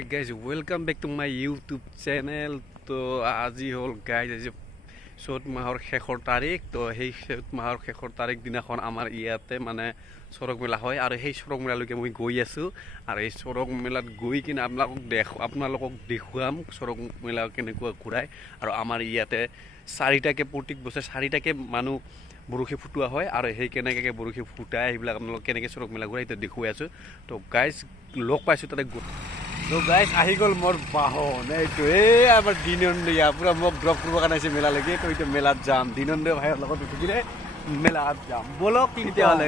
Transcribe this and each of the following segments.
Hi guys, welcome back to my YouTube channel. তো আজি হল guys আজি চ'ত মাহৰ শেষৰ তাৰিখ তো সেই চ'ত মাহৰ শেষৰ তাৰিখ দিনাখন আমাৰ ইয়াতে মানে চৰক মেলা হয় আৰু সেই চৰক মেলালৈকে মই গৈ আছোঁ আৰু এই চৰক মেলাত গৈ কিনে আপোনালোকক দেখুৱাম চৰক মেলা কেনেকুৱা ঘূৰাই আৰু আমাৰ ইয়াতে চাৰিটাকে প্ৰত্যেক বছৰ চাৰিটাকে মানুহ বৰশী ফুটোৱা হয় আৰু সেই কেনেকৈ বৰশী ফুটাই সেইবিলাক আপোনালোক কেনেকৈ চৰক মেলা ঘূৰাই এতিয়া দেখুৱাই আছোঁ তো গাইজ লগ পাইছোঁ তাতে তো গাইজ আহি গ'ল মোৰ বাহন এইটো এই আমাৰ দিনন্দীয়া পূৰা মোক ড্ৰপ কৰিব কাৰণে আহিছে মেলালৈকে তো এতিয়া মেলাত যাম দিনন্দীয়া ভাইৰ লগত উঠি কিনে মেলাত যাম বলক তেতিয়াহ'লে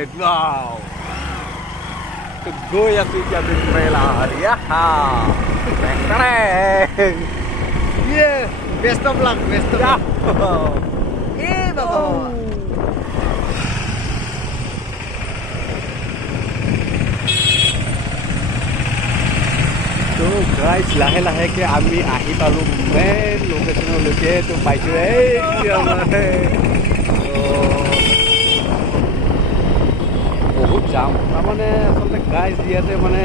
তো গৈ আছোঁ এতিয়া আমি মেলাত Best of luck, best of luck. Baba. তো গাইজ লাহে লাহেকৈ আমি আহি পালোঁ মেইন লোকেশ্যনলৈকে তো পাইছোঁ বহুত যাম তাৰমানে আচলতে গাইজ ইয়াতে মানে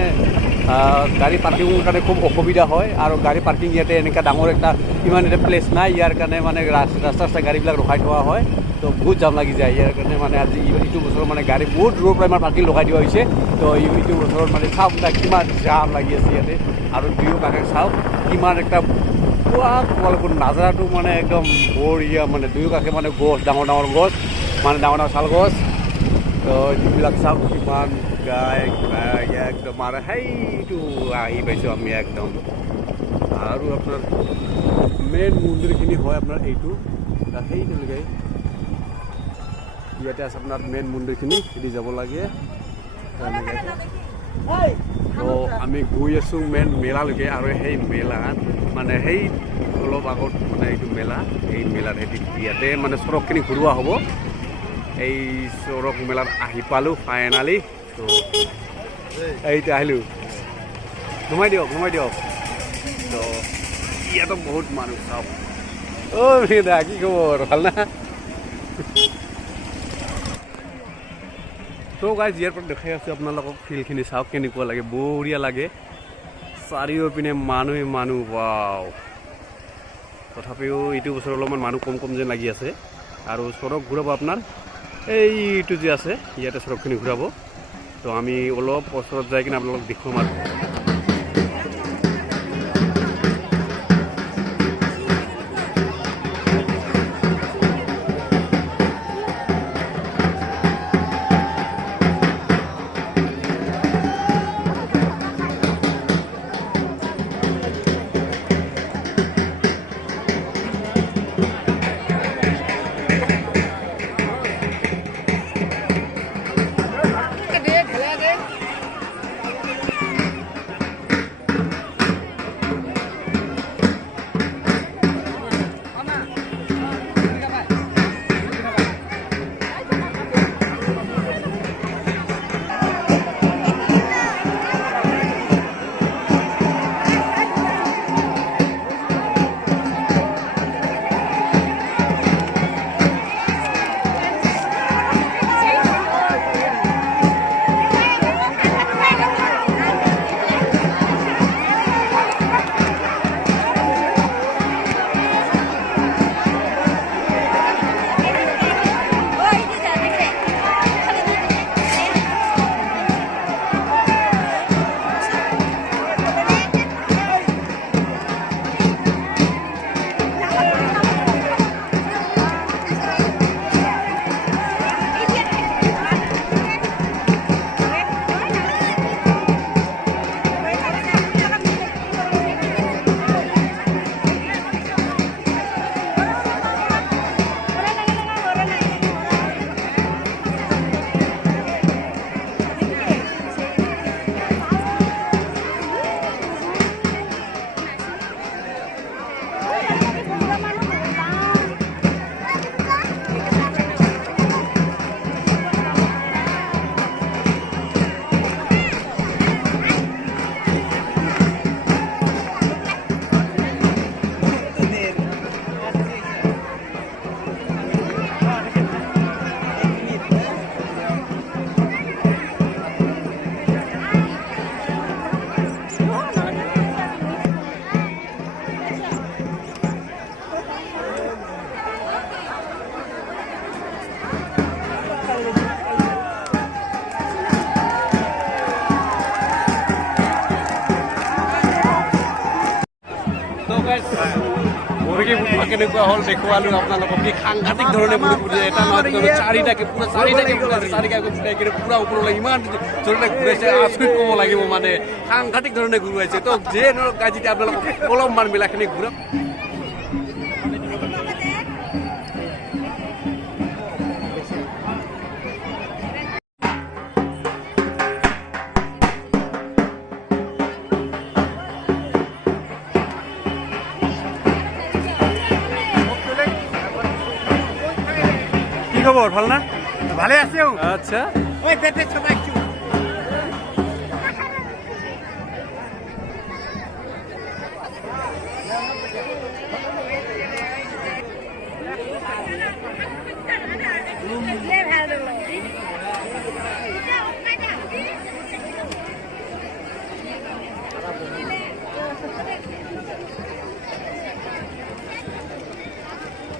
গাড়ী পাৰ্কিঙৰ কাৰণে খুব অসুবিধা হয় আৰু গাড়ী পাৰ্কিং ইয়াতে এনেকুৱা ডাঙৰ এটা ইমান এটা প্লেচ নাই ইয়াৰ কাৰণে মানে ৰাস্তা গাড়ীবিলাক ৰখাই থোৱা হয় তো বহুত জাম লাগি যায় ইয়াৰ কাৰণে মানে আজি ইটো বছৰত মানে গাড়ী বহুত দূৰৰ পৰা আমাৰ পাৰ্কিং লগাই দিয়া হৈছে তো ইটো বছৰত মানে চাওক না কিমান জাম লাগি আছে ইয়াতে আৰু দুয়ো কাষে চাওক কিমান একটা তোমালোকৰ নাজাৰাটো মানে একদম বঢ়িয়া মানে দুয়ো কাষে মানে গছ ডাঙৰ ডাঙৰ গছ মানে ডাঙৰ ডাঙৰ শাল গছ তো যিবিলাক চাওক কিমান গাই একদম আৰু সেইটো আহি পাইছোঁ আমি একদম আৰু আপোনাৰ মেইন মন্দিৰখিনি হয় আপোনাৰ এইটো সেইটোলৈকে ইয়াতে আছে আপোনাৰ মেইন মন্দিৰখিনি এদি যাব লাগে তো আমি গৈ আছোঁ মেইন মেলালৈকে আৰু সেই মেলাত মানে সেই অলপ আগত মানে এইটো মেলা এই মেলাত ইয়াতে মানে চৰকখিনি ঘূৰোৱা হ'ব এই চৰক মেলাত আহি পালোঁ ফাইনালি তো এইটো আহিলোঁ ঘুমাই দিয়ক তো ইয়াতো বহুত মানুহ চাওক দা কি খবৰ ভাল না তো গাইজ ইয়াৰ পৰা দেখাই আছোঁ আপোনালোকক ফিল্ডখিনি চাওক কেনেকুৱা লাগে বঢ়িয়া লাগে চাৰিওপিনে মানুহ ৱাও তথাপিও এইটো বছৰ অলপমান মানুহ কম যেন লাগি আছে আৰু চৰক ঘূৰাব আপোনাৰ এইটো যে আছে ইয়াতে চৰকখিনি ঘূৰাব তো আমি অলপ ওচৰত যাই কিনে আপোনালোকক দেখুৱাম আৰু কেনেকুৱা হ'ল দেখুৱালোঁ আপোনালোকক কি সাংঘাতিক ধৰণে বৰষুণ পৰিছে এটা নহয় দুটা চাৰিটাকে চাৰিটাকে ফুটাই কিনে পূৰা ওপৰলৈ ইমান ধৰণে ঘূৰাইছে আচৰিত ক'ব লাগিব মানে সাংঘাতিক ধৰণে ঘূৰাইছে তো যে ধৰক যেতিয়া আপোনালোকক অলপমান মেলাখিনি ঘূৰাম কি খবৰ ভাল না ভালে আছে আচ্ছা ওই পেটে সবাই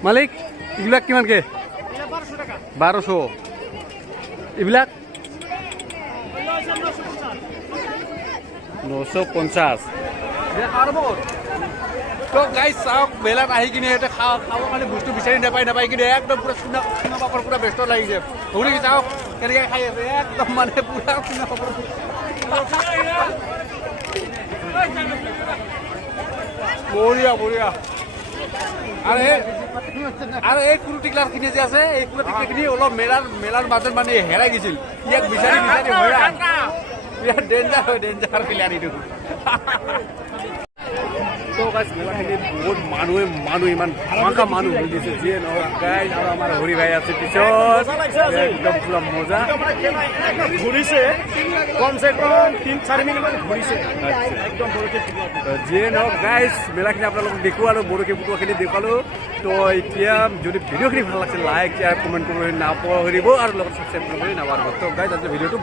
মালিক এইবিলাক কিমানকে 1200 এইবিলাক 950 তো গাইজ চাওক মেলাত আহি কিনে সিহঁতে খাব কাৰণে বস্তু বিচাৰি নাপাই কিনে একদম পুৰা চুনা পাকৰ পুৰা ব্যস্ত লাগিছে ঘূৰি চাওক কেনেকৈ খাই আছে একদম মানে পুৰা চুনা পাকৰ বঢ়িয়া বঢ়িয়া আৰু এই কুৰু টিকলাখিনি যে আছে এই কুৰু টিকলাখিনি অলপ মেলাৰ মাজত মানে হেৰাই গৈছিল ইয়াক বিচাৰি ইয়াত ডেঞ্জাৰ খিলাৰীটো তো গাইজ মেলাখিনি বহুত মানুহ ইমান ধামাকা মানুহ হৈ গৈছে যিয়ে নহওক গাইজ আৰু আমাৰ হৰি ভাই আছে পিছত একদম পুৰা মজা ঘূৰিছে কমসে কম 3-4 মিনিট মান ঘূৰিছে একদম বৰকে যিয়ে নহওক গাইজ মেলাখিনি আপোনালোকক দেখুৱালোঁ বৰশী পুতোৱাখিনি দেখুৱালোঁ তো এতিয়া যদি ভিডিঅ'খিনি ভাল লাগিছে লাইক শ্বেয়াৰ কমেণ্ট কৰি নাপাহৰিব আৰু লগত ছাবস্ক্ৰাইব কৰি নাপাহৰিব তো গাইজ আজি ভিডিঅ'টো